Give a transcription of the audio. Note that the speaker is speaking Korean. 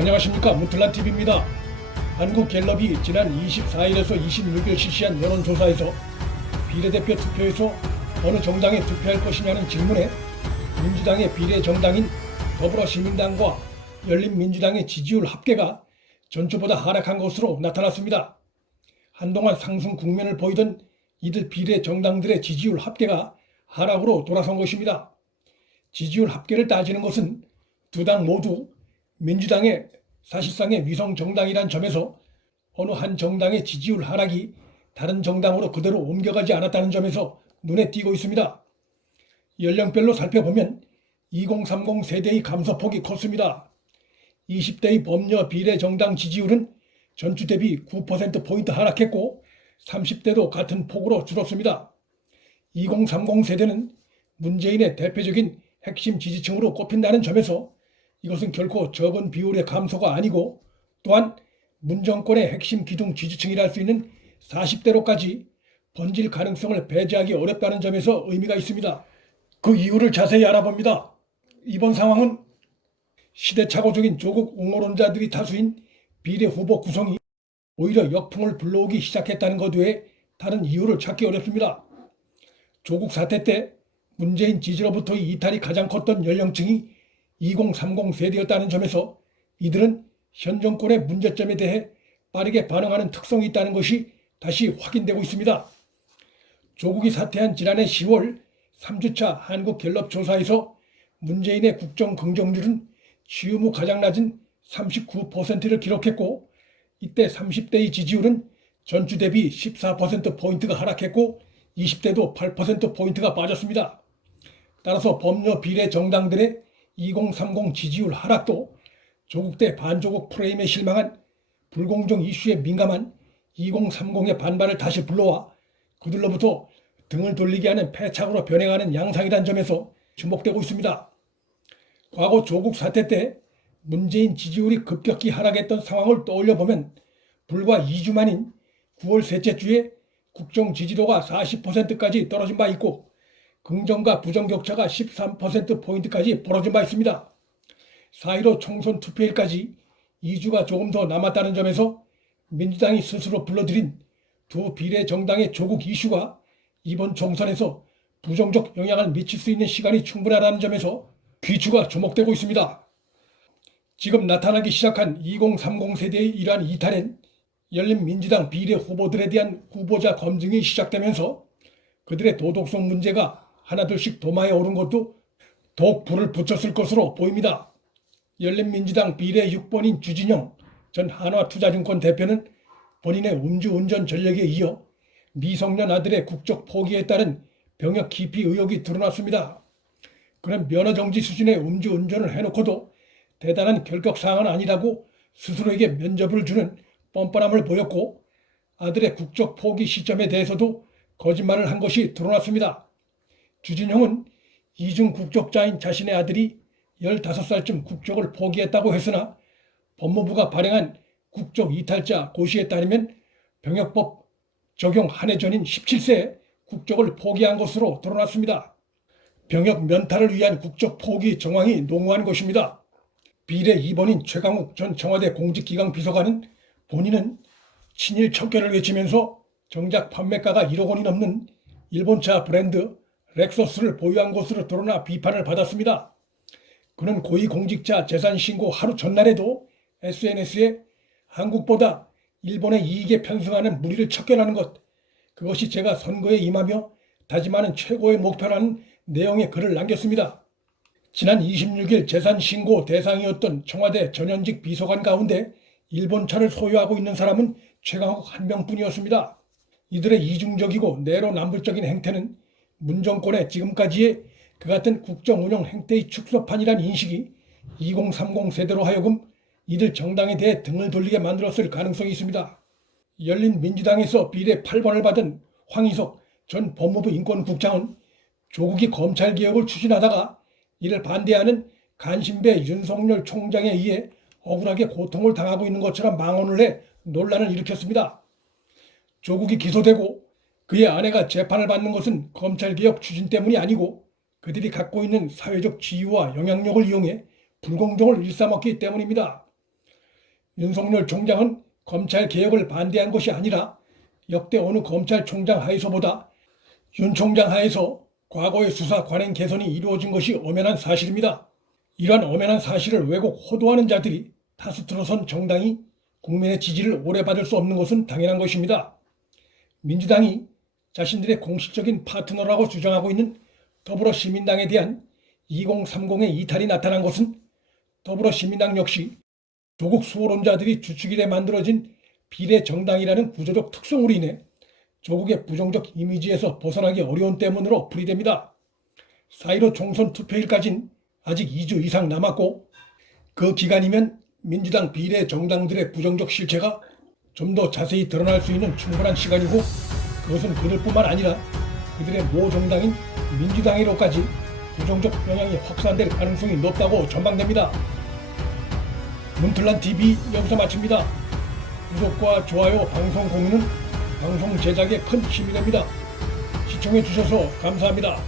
안녕하십니까, 문틀란TV입니다. 한국갤럽이 지난 24일에서 26일 실시한 여론조사에서 비례대표 투표에서 어느 정당에 투표할 것이냐는 질문에 민주당의 비례정당인 더불어시민당과 열린민주당의 지지율 합계가 전주보다 하락한 것으로 나타났습니다. 한동안 상승 국면을 보이던 이들 비례정당들의 지지율 합계가 하락으로 돌아선 것입니다. 지지율 합계를 따지는 것은 두 당 모두 민주당의 사실상의 위성 정당이란 점에서 어느 한 정당의 지지율 하락이 다른 정당으로 그대로 옮겨가지 않았다는 점에서 눈에 띄고 있습니다. 연령별로 살펴보면 2030 세대의 감소폭이 컸습니다. 20대의 범여 비례정당 지지율은 전주 대비 9%포인트 하락했고 30대도 같은 폭으로 줄었습니다. 2030 세대는 문재인의 대표적인 핵심 지지층으로 꼽힌다는 점에서 이것은 결코 적은 비율의 감소가 아니고 또한 문 정권의 핵심 기둥 지지층이라 할 수 있는 40대로까지 번질 가능성을 배제하기 어렵다는 점에서 의미가 있습니다. 그 이유를 자세히 알아봅니다. 이번 상황은 시대착오적인 조국 옹호론자들이 다수인 비례 후보 구성이 오히려 역풍을 불러오기 시작했다는 것 외에 다른 이유를 찾기 어렵습니다. 조국 사태 때 문재인 지지로부터의 이탈이 가장 컸던 연령층이 2030 세대였다는 점에서 이들은 현 정권의 문제점에 대해 빠르게 반응하는 특성이 있다는 것이 다시 확인되고 있습니다. 조국이 사퇴한 지난해 10월 3주차 한국갤럽 조사에서 문재인의 국정 긍정률은 취임 후 가장 낮은 39%를 기록했고 이때 30대의 지지율은 전주 대비 14%포인트가 하락했고 20대도 8%포인트가 빠졌습니다. 따라서 범여 비례 정당들의 2030 지지율 하락도 조국 때 반조국 프레임에 실망한 불공정 이슈에 민감한 2030의 반발을 다시 불러와 그들로부터 등을 돌리게 하는 패착으로 변해가는 양상이란 점에서 주목되고 있습니다. 과거 조국 사태 때 문재인 지지율이 급격히 하락했던 상황을 떠올려보면 불과 2주 만인 9월 셋째 주에 국정 지지도가 40%까지 떨어진 바 있고 긍정과 부정 격차가 13%포인트까지 벌어진 바 있습니다. 4.15 총선 투표일까지 2주가 조금 더 남았다는 점에서 민주당이 스스로 불러들인 두 비례 정당의 조국 이슈가 이번 총선에서 부정적 영향을 미칠 수 있는 시간이 충분하다는 점에서 귀추가 주목되고 있습니다. 지금 나타나기 시작한 2030 세대의 이러한 이탈엔 열린민주당 비례 후보들에 대한 후보자 검증이 시작되면서 그들의 도덕성 문제가 하나둘씩 도마에 오른 것도 더욱 불을 붙였을 것으로 보입니다. 열린민주당 비례 6번인 주진영 전 한화투자증권 대표는 본인의 음주운전 전력에 이어 미성년 아들의 국적 포기에 따른 병역 기피 의혹이 드러났습니다. 그런 면허정지 수준의 음주운전을 해놓고도 대단한 결격사항은 아니라고 스스로에게 면접을 주는 뻔뻔함을 보였고 아들의 국적 포기 시점에 대해서도 거짓말을 한 것이 드러났습니다. 주진영은 이중 국적자인 자신의 아들이 15살쯤 국적을 포기했다고 했으나 법무부가 발행한 국적 이탈자 고시에 따르면 병역법 적용 한 해 전인 17세에 국적을 포기한 것으로 드러났습니다. 병역 면탈을 위한 국적 포기 정황이 농후한 것입니다. 비례 2번인 최강욱 전 청와대 공직기강 비서관은 본인은 친일 척결을 외치면서 정작 판매가가 1억 원이 넘는 일본차 브랜드 렉서스를 보유한 것으로 드러나 비판을 받았습니다. 그는 고위공직자 재산신고 하루 전날에도 SNS에 한국보다 일본의 이익에 편승하는 무리를 척결하는 것, 그것이 제가 선거에 임하며 다짐하는 최고의 목표라는 내용의 글을 남겼습니다. 지난 26일 재산신고 대상이었던 청와대 전현직 비서관 가운데 일본차를 소유하고 있는 사람은 최강욱 한 명뿐이었습니다. 이들의 이중적이고 내로남불적인 행태는 문 정권의 지금까지의 그 같은 국정운영 행태의 축소판이란 인식이 2030 세대로 하여금 이들 정당에 대해 등을 돌리게 만들었을 가능성이 있습니다. 열린민주당에서 비례 8번을 받은 황희석 전 법무부 인권국장은 조국이 검찰개혁을 추진하다가 이를 반대하는 간신배 윤석열 총장에 의해 억울하게 고통을 당하고 있는 것처럼 망언을 해 논란을 일으켰습니다. 조국이 기소되고 그의 아내가 재판을 받는 것은 검찰개혁 추진 때문이 아니고 그들이 갖고 있는 사회적 지위와 영향력을 이용해 불공정을 일삼았기 때문입니다. 윤석열 총장은 검찰 개혁을 반대한 것이 아니라 역대 어느 검찰총장 하에서보다 윤 총장 하에서 과거의 수사 관행 개선이 이루어진 것이 엄연한 사실입니다. 이러한 엄연한 사실을 왜곡 호도하는 자들이 다수 들어선 정당이 국민의 지지를 오래 받을 수 없는 것은 당연한 것입니다. 민주당이 자신들의 공식적인 파트너라고 주장하고 있는 더불어시민당에 대한 2030의 이탈이 나타난 것은 더불어시민당 역시 조국 수호론자들이 주축이 돼 만들어진 비례정당이라는 구조적 특성으로 인해 조국의 부정적 이미지에서 벗어나기 어려운 때문으로 풀이됩니다. 4.15 총선 투표일까지는 아직 2주 이상 남았고 그 기간이면 민주당 비례정당들의 부정적 실체가 좀 더 자세히 드러날 수 있는 충분한 시간이고 그것은 그들뿐만 아니라 그들의 모 정당인 민주당으로까지 부정적 영향이 확산될 가능성이 높다고 전망됩니다. 문틀란TV 여기서 마칩니다. 구독과 좋아요, 방송 공유는 방송 제작에 큰 힘이 됩니다. 시청해 주셔서 감사합니다.